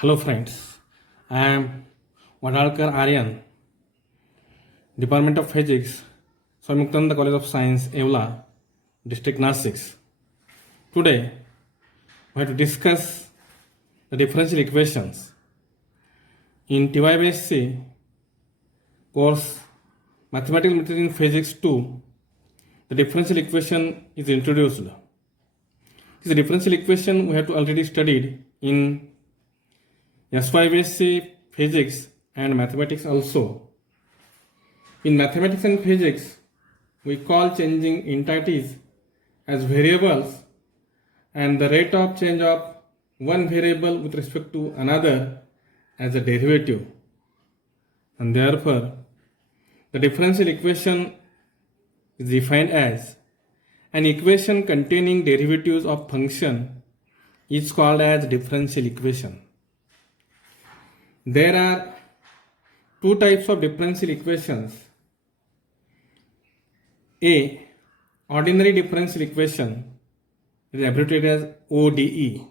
Hello friends, I am Vadalkar Aryan, Department of Physics, Swami Muktananda College of Science, Evla, District Nashik. Today, we have to discuss the differential equations. In TYBSc course Mathematical Method in Physics 2, the differential equation is introduced. This differential equation we have to already studied in SYBSc Physics and Mathematics also. In Mathematics and Physics, we call changing entities as variables and the rate of change of one variable with respect to another as a derivative. And therefore, the differential equation is defined as an equation containing derivatives of function is called as differential equation. There are two types of differential equations. A. Ordinary differential equation is abbreviated as ODE.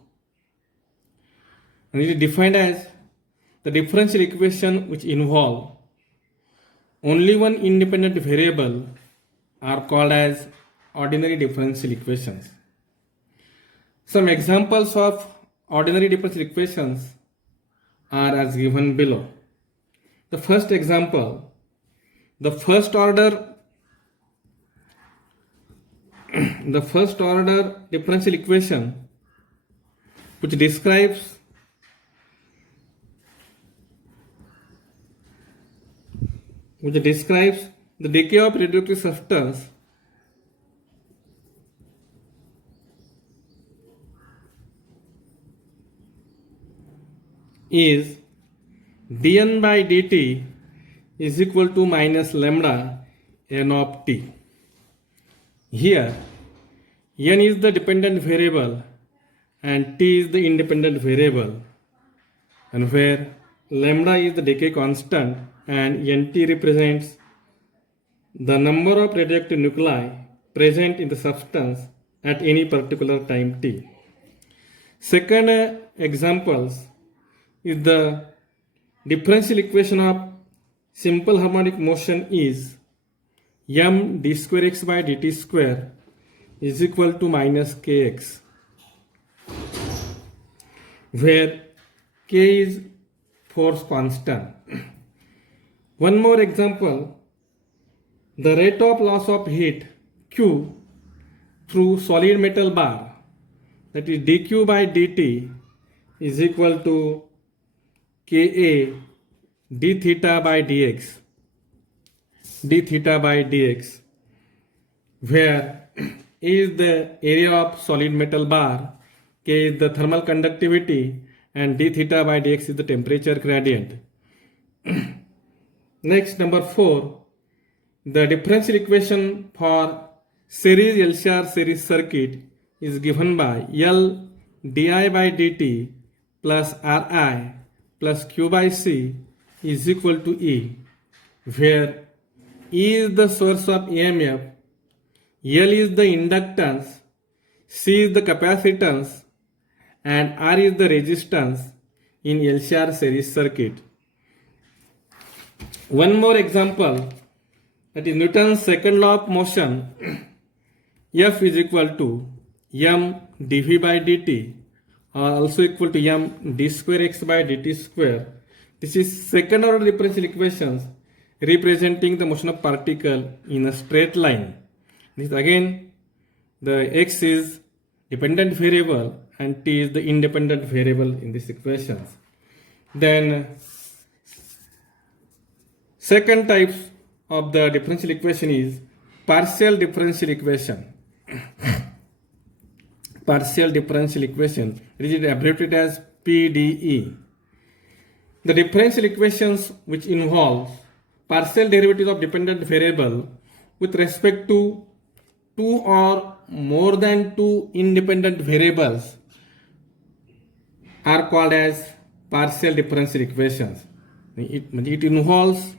And it is defined as the differential equation which involve only one independent variable are called as ordinary differential equations. Some examples of ordinary differential equations are as given below. The first example, the first order differential equation which describes the decay of radioactive substance is dN by dt is equal to minus lambda n of t. Here, n is the dependent variable and t is the independent variable, and where lambda is the decay constant and nt represents the number of radioactive nuclei present in the substance at any particular time t. Second examples is the differential equation of simple harmonic motion is m d square x by dt square is equal to minus kx, where k is force constant. One more example, the rate of loss of heat q through solid metal bar, that is dq by dt, is equal to Ka d theta by dx, where A is the area of solid metal bar, K is the thermal conductivity, and d theta by dx is the temperature gradient. Next, number 4, the differential equation for series LCR series circuit is given by L di by dt plus Ri plus Q by C is equal to E, where E is the source of EMF, L is the inductance, C is the capacitance, and R is the resistance in LCR series circuit. One more example, that is Newton's second law of motion, F is equal to m dv by dt, also equal to m d square x by dt square. This is second order differential equations representing the motion of particle in a straight line. This again, the x is dependent variable and t is the independent variable in these equations. Then second type of the differential equation is partial differential equation. Partial differential equation, it is abbreviated as PDE. The differential equations which involve partial derivatives of dependent variable with respect to two or more than two independent variables are called as partial differential equations. It involves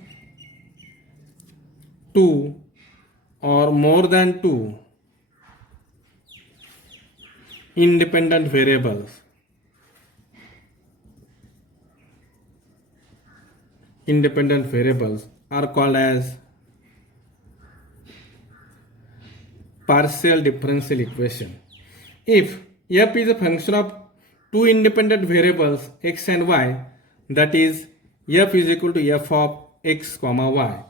two or more than two independent variables. independent variables are called as partial differential equation. If f is a function of two independent variables x and y, that is f is equal to f of x comma y,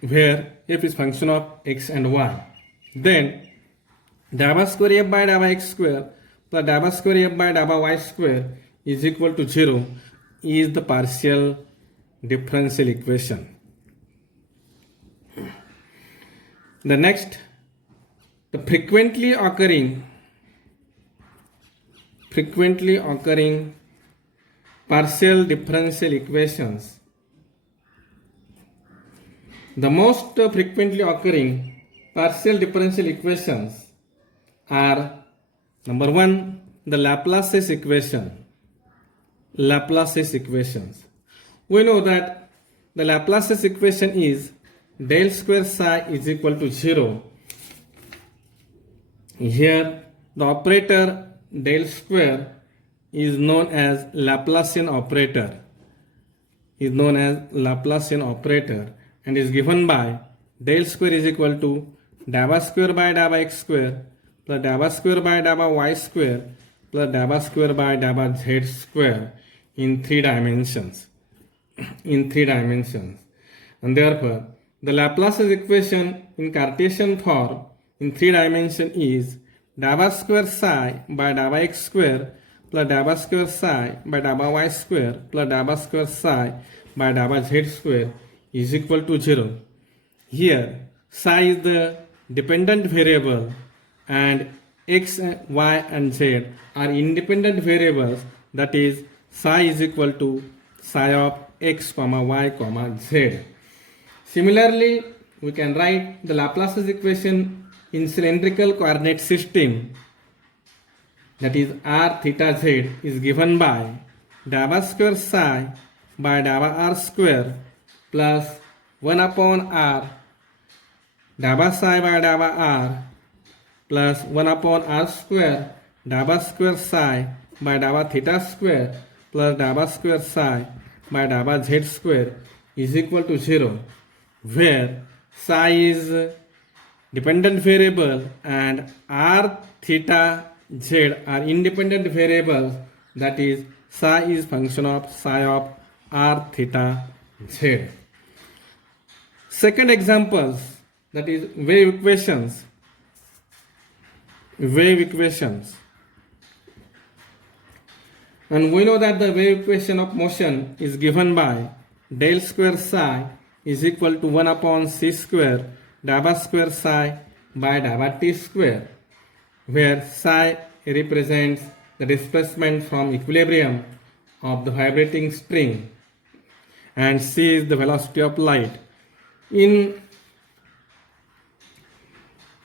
where f is function of x and y, then dabba square f by dabba x square plus dabba square f by dabba y square is equal to 0 is the partial differential equation. The next, the frequently occurring partial differential equations. The most frequently occurring partial differential equations are, number one, the Laplace's equation. Laplace's equations. We know that the Laplace's equation is del square psi is equal to 0. Here the operator del square is known as Laplacian operator, and is given by del square is equal to dabba square by dabba x square plus dabba square by dabba y square plus dabba square by dabba z square in 3 dimensions. And therefore the Laplace's equation in Cartesian form in 3 dimensions is dabba square psi by dabba x square plus dabba square psi by dabba y square plus dabba square psi by dabba z square is equal to 0. Here psi is the dependent variable and x, y and z are independent variables, that is psi is equal to psi of x comma y comma z. Similarly, we can write the Laplace's equation in cylindrical coordinate system, that is r theta z is given by dabba square psi by dabba r square plus 1 upon r dabba psi by dabba r plus 1 upon r square dabba square psi by dabba theta square plus dabba square psi by dabba z square is equal to 0, where psi is dependent variable and r theta z are independent variables, that is psi is function of psi of r theta z. Second examples, that is wave equations. And we know that the wave equation of motion is given by del square psi is equal to 1 upon c square dabba square psi by dabba t square, where psi represents the displacement from equilibrium of the vibrating string and c is the velocity of light. In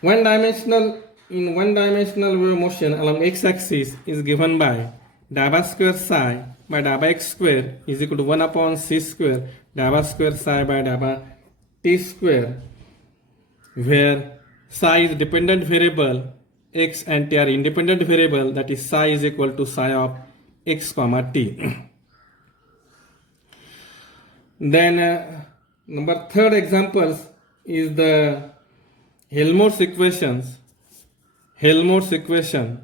one-dimensional wave motion along x-axis is given by dabba square psi by dabba x square is equal to 1 upon c square dabba square psi by dabba t square, where psi is dependent variable, x and t are independent variable, that is psi is equal to psi of x comma t. Then number third examples is the Helmholtz equations. Helmholtz equation.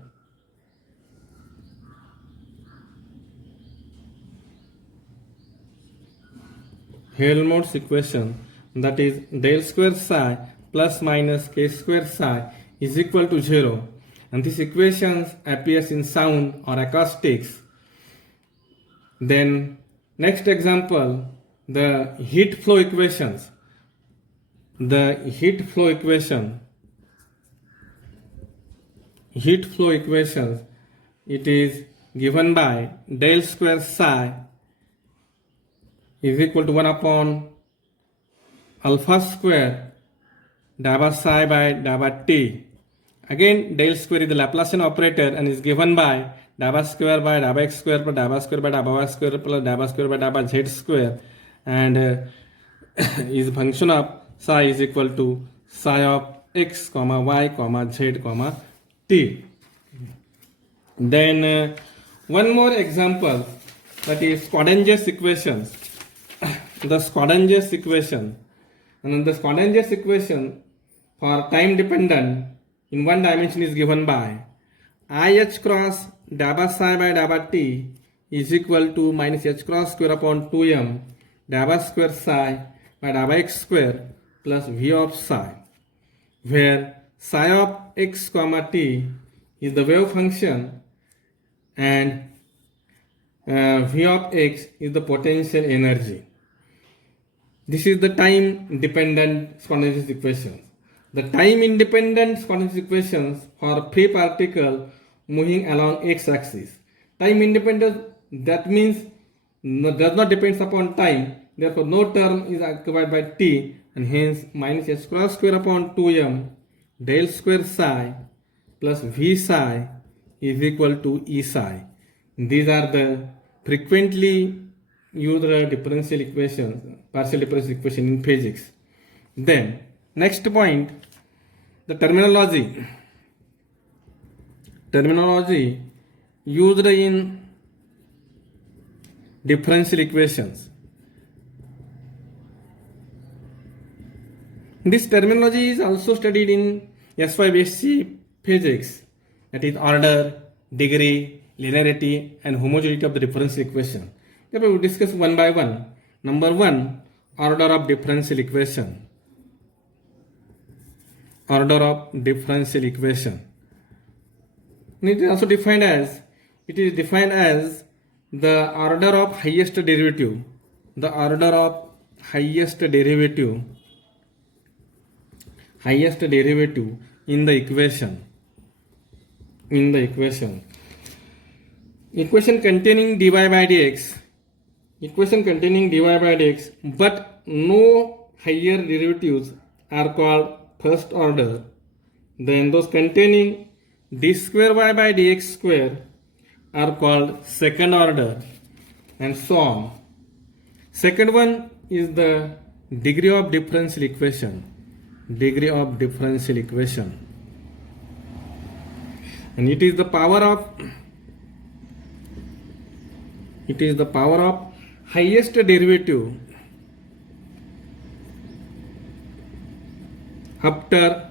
Helmholtz equation, that is del square psi plus minus k square psi is equal to 0, and this equation appears in sound or acoustics. Then next example, the heat flow equations. Heat flow equations, it is given by del square psi is equal to 1 upon alpha square dabba psi by dabba t. Again, del square is the Laplacian operator and is given by dabba square by dabba x square plus dabba square by dabba y square plus dabba square by dabba z square, and is a function of psi is equal to psi of x comma y comma z comma t. Then one more example, that is Schrodinger's equations. the Schrödinger's equation. And the Schrödinger's equation for time dependent in one dimension is given by IH cross dabba psi by dabba t is equal to minus h cross square upon 2m dabba square psi by dabba x square plus v of psi, where psi of x comma t is the wave function and v of x is the potential energy. This is the time dependent Schrödinger's equations. The time independent Schrödinger's equations for free particle moving along x-axis. Time independent, that means does not depend upon time, therefore no term is occupied by t, and hence minus h cross square upon 2m del square psi plus v psi is equal to e psi. These are the frequently used differential equations, partial differential equation in physics. Then next point, the terminology used in differential equations. This terminology is also studied in S5SC physics, that is order, degree, linearity and homogeneity of the differential equation. Therefore, we will discuss one by one. Number one, order of differential equation. Order of differential equation. It is also defined as, the order of highest derivative. The order of highest derivative in the equation. Equation containing dy by dx. But no higher derivatives are called first order. Then those containing d square y by dx square are called second order, and so on. Second one is the degree of differential equation. And it is the power of highest derivative after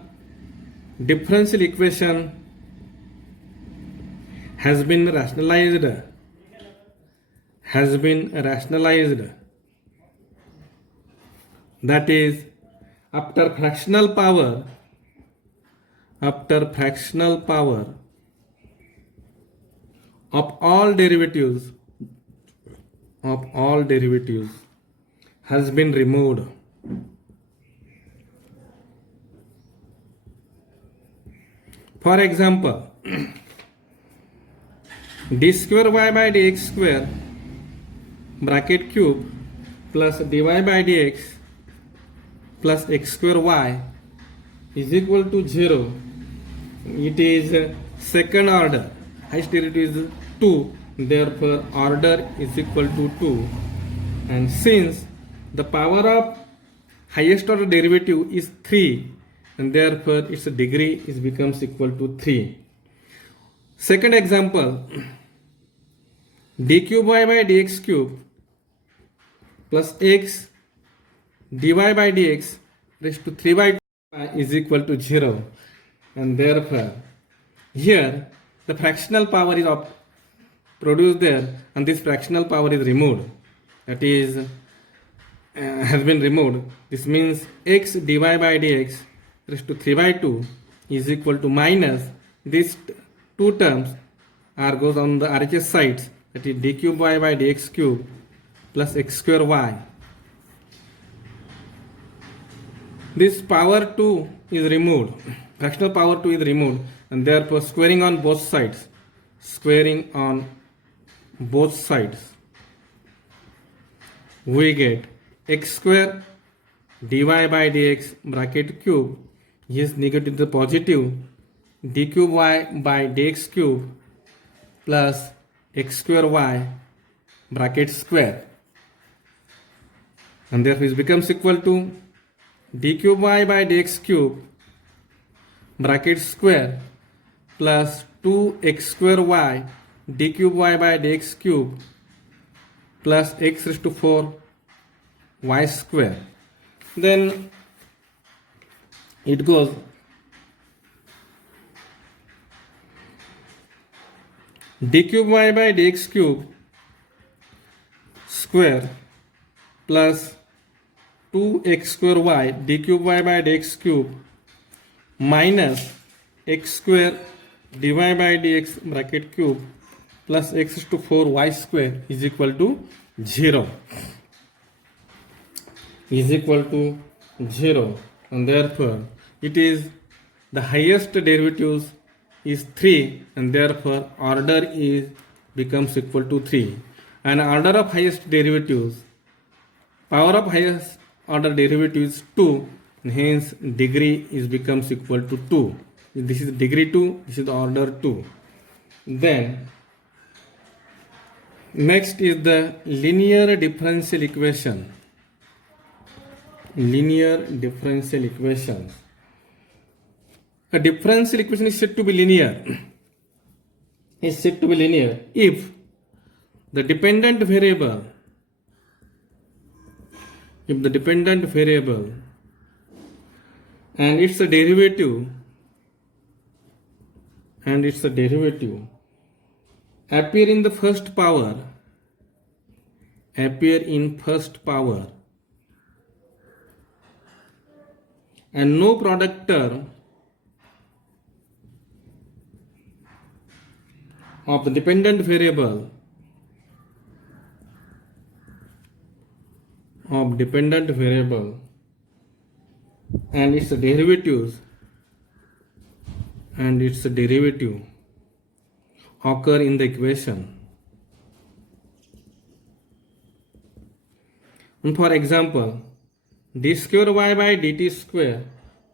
differential equation has been rationalized. That is, after fractional power of all derivatives has been removed. For example, d square y by dx square bracket cube plus dy by dx plus x square y is equal to 0. It is second order. Highest derivative is 2. Therefore, order is equal to 2. And since the power of highest order derivative is 3, and therefore its degree becomes equal to 3. Second example, d cube y by dx cube plus x dy by dx raised to 3 by 2 is equal to 0. And therefore, here the fractional power is produced there, and this fractional power is removed. That is, has been removed. This means x dy by dx raised to 3 by 2 is equal to minus these two terms goes on the RHS sides, that is d cube y by dx cube plus x square y. This power 2 is removed, fractional power 2 is removed, and therefore squaring on both sides, we get x square dy by dx bracket cube is negative to the positive d cube y by dx cube plus x square y bracket square, and therefore it becomes equal to d cube y by dx cube bracket square plus 2x square y d cube y by dx cube plus x raised to 4 y square. Then it goes d cube y by dx cube square plus 2x square y d cube y by dx cube minus x square dy by dx bracket cube plus x to 4 y square is equal to 0. Is equal to 0, and therefore it is the highest derivatives is 3, and therefore order is becomes equal to 3, and order of highest derivatives, power of highest order derivative is 2, and hence degree is becomes equal to 2. This is degree 2, this is the order 2. Then next is the linear differential equation. Linear differential equation. A differential equation is said to be linear. Is said to be linear if the dependent variable, and its derivative appear in the first power, and no product term of the dependent variable and its derivative occur in the equation. And for example, d square y by dt square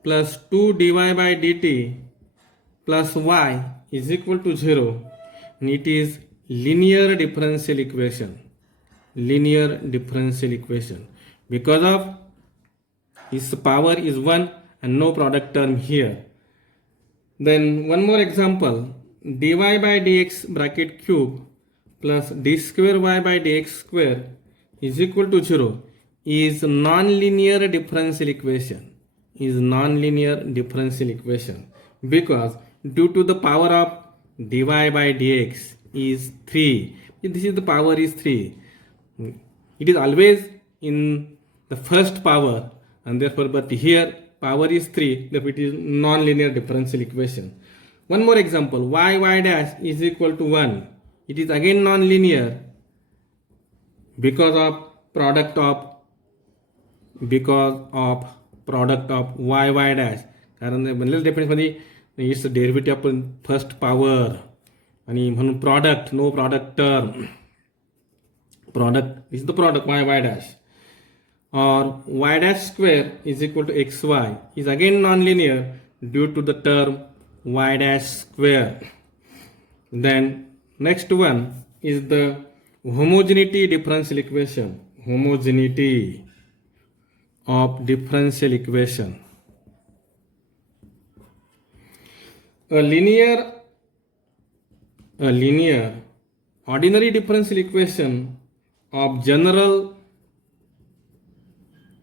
plus 2 dy by dt plus y is equal to 0, and it is linear differential equation. Because of its power is 1 and no product term here. Then one more example, dy by dx bracket cube plus d square y by dx square is equal to 0 is non-linear differential equation. Because due to the power of dy by dx is 3. This is the power is 3. It is always in the first power, and therefore but here power is 3, therefore it is non-linear differential equation. One more example, y dash is equal to 1. It is again non-linear because of product of y dash. कारण बनलेलं डेफिनेशनमध्ये it's derivative आपण first power आणि म्हणून product no product term product is the product y dash, or y dash square is equal to xy is again non-linear due to the term y dash square. Then next one is the homogeneity differential equation. A linear ordinary differential equation of general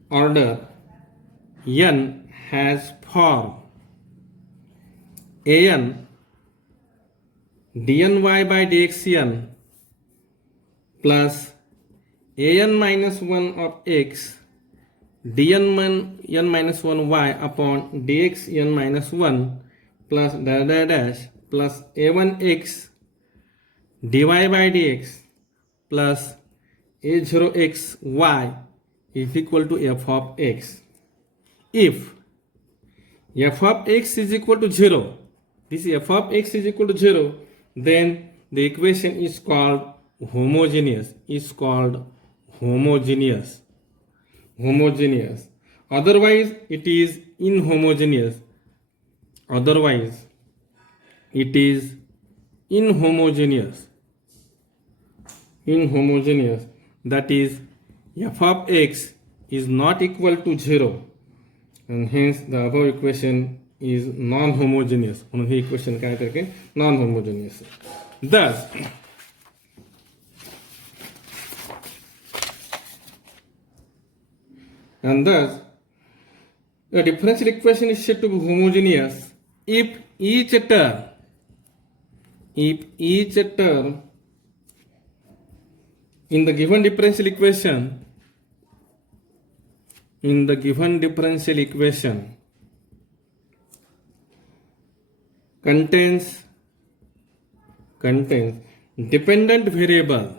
order n has form an dny by dxn plus an minus 1 of x dn minus 1 y upon dxn minus 1 plus dash plus a1x dy by dx plus a0x y is equal to f of x. If f of x is equal to 0, this f of x is equal to 0, then the equation is called homogeneous. Otherwise it is inhomogeneous. That is, f of x is not equal to 0, and hence the above equation is non-homogeneous. म्हणून ही equation काय करके non-homogeneous. Thus And thus, the differential equation is said to be homogeneous if each term in the given differential equation contains dependent variable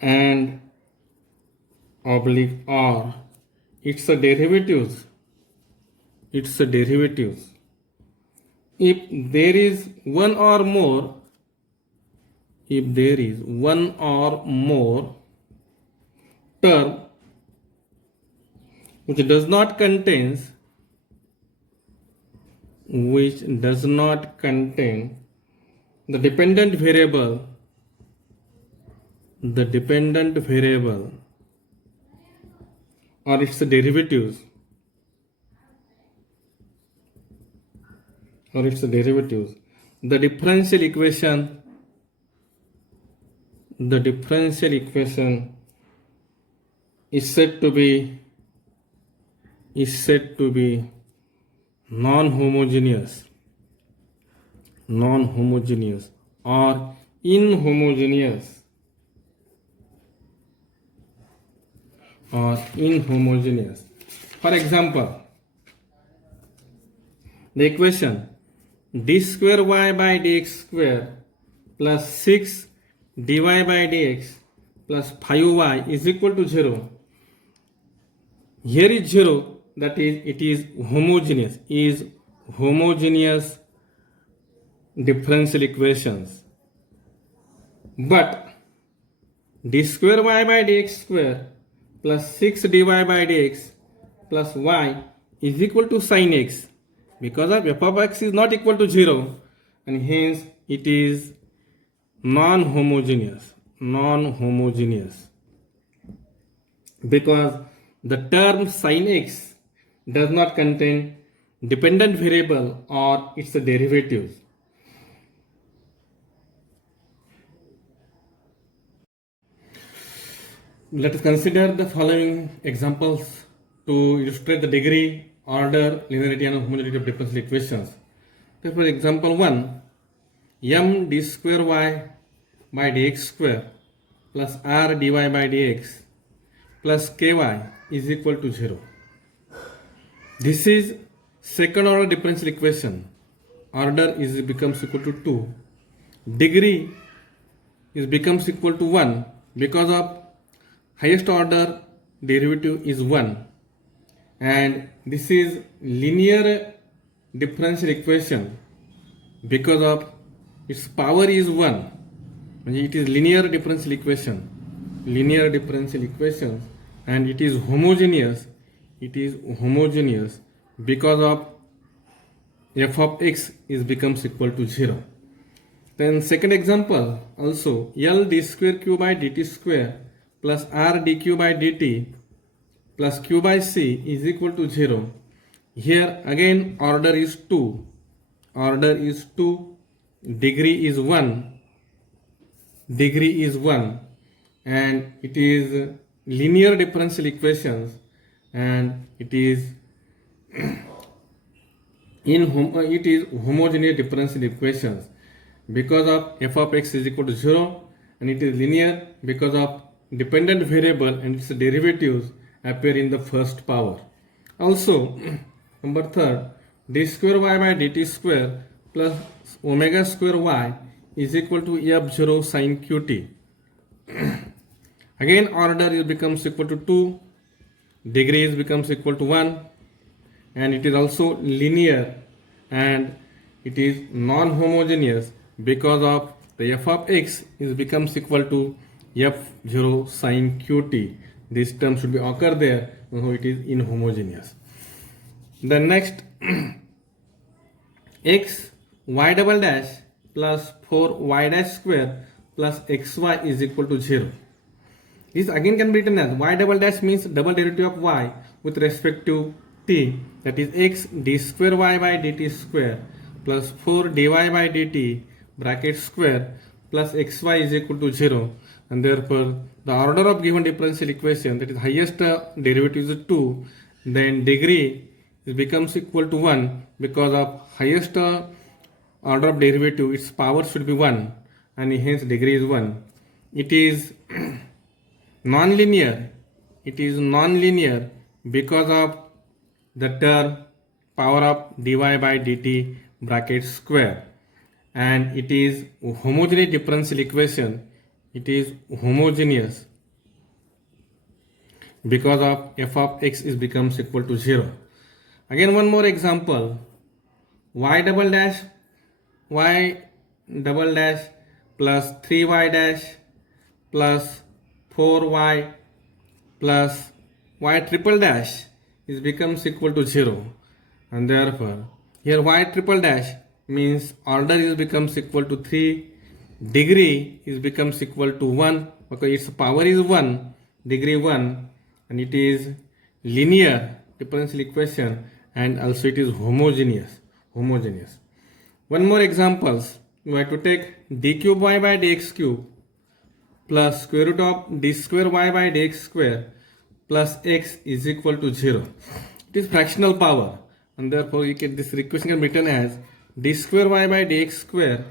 and oblique or its derivatives. If there is one or more term which does not contain the dependent variable or its derivatives, the differential equation is said to be non-homogeneous or inhomogeneous. For example, the equation d square y by dx square plus 6 dy by dx plus 5y is equal to 0. Here is 0, that is, it is homogeneous differential equations. But d square y by dx square plus 6 dy by dx plus y is equal to sin x, because of f of x is not equal to 0, and hence it is non-homogeneous because the term sin x does not contain dependent variable or its derivatives. Let us consider the following examples to illustrate the degree, order, linearity and homogeneity of differential equations. So for example 1, m d square y by dx square plus r dy by dx plus ky is equal to 0. This is second order differential equation. Order becomes equal to 2. Degree becomes equal to 1 because of highest order derivative is 1, and this is linear differential equation because of its power is 1. It is linear differential equation, and it is homogeneous because of f of x becomes equal to 0. Then second example also, L d square q by dt square plus r dq by dt plus q by c is equal to 0. Here again order is 2. Degree is 1, and it is linear differential equations, and it is homogeneous differential equations because of f of x is equal to 0, and it is linear because of dependent variable and its derivatives appear in the first power. Also, number third, d square y by dt square plus omega square y is equal to f0 sin qt. Again order becomes equal to 2, degree becomes equal to 1, and it is also linear, and it is non-homogeneous because of the f of x becomes equal to f0 sin qt. This term should be occur there, so it is inhomogeneous. The next x y double dash plus 4y dash square plus xy is equal to 0. This again can be written as y double dash means double derivative of y with respect to t, that is x d square y by dt square plus 4 dy by dt bracket square plus xy is equal to 0, and therefore the order of given differential equation, that is highest derivative is 2, then degree becomes equal to 1 because of highest order of derivative, its power should be 1 and hence degree is 1. It is non-linear. It is non-linear because of the term power of dy by dt bracket square, and it is homogeneous differential equation. It is homogeneous because of f of x is becomes equal to 0. Again one more example, y double dash plus 3y dash plus 4y plus y triple dash is becomes equal to 0, and therefore here y triple dash means order is becomes equal to 3, degree is becomes equal to 1 because its power is 1, degree 1, and it is linear differential equation, and also it is homogeneous. One more examples, you have to take d cube y by dx cube plus square root of d square y by dx square plus x is equal to 0. It is fractional power, and therefore you get this equation can be written as d square y by dx square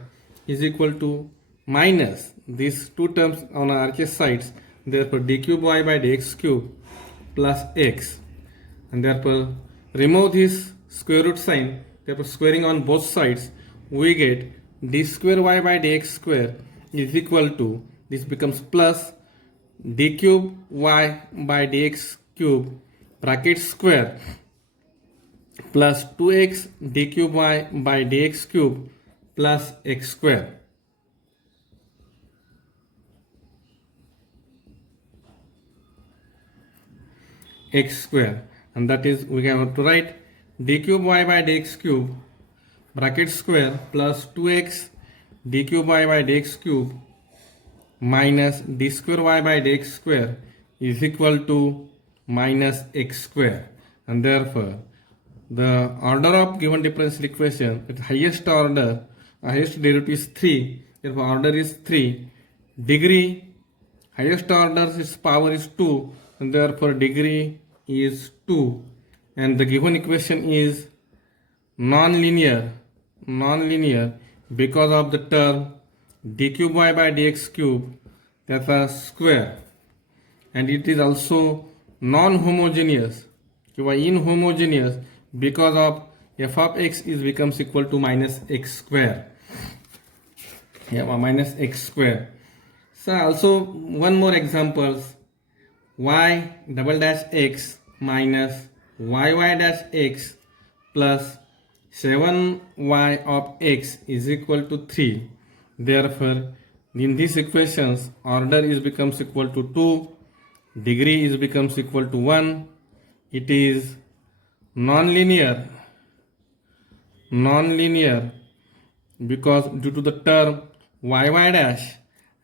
is equal to minus these two terms on RHS sides, therefore d cube y by dx cube plus x, and therefore remove this square root sign, therefore squaring on both sides we get d square y by dx square is equal to, this becomes plus d cube y by dx cube bracket square plus 2x d cube y by dx cube plus x square. X square, and that is we have to write d cube y by dx cube bracket square plus 2x d cube y by dx cube minus d square y by dx square is equal to minus x square, and therefore the order of given differential equation, its highest order, highest derivative is 3, therefore order is 3, degree highest order its power is 2, and therefore degree is 2, and the given equation is non-linear because of the term d cube y by dx cube, that's a square, and it is also non-homogeneous, inhomogeneous because of f of x is becomes equal to minus x square. Minus x square. So also one more examples, y double dash x minus y dash x plus 7y of x is equal to 3. Therefore in these equations order is becomes equal to 2, degree is becomes equal to 1. It is non-linear because due to the term y dash,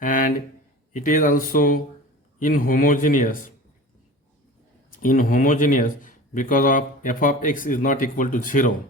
and it is also inhomogeneous because of f of x is not equal to 0.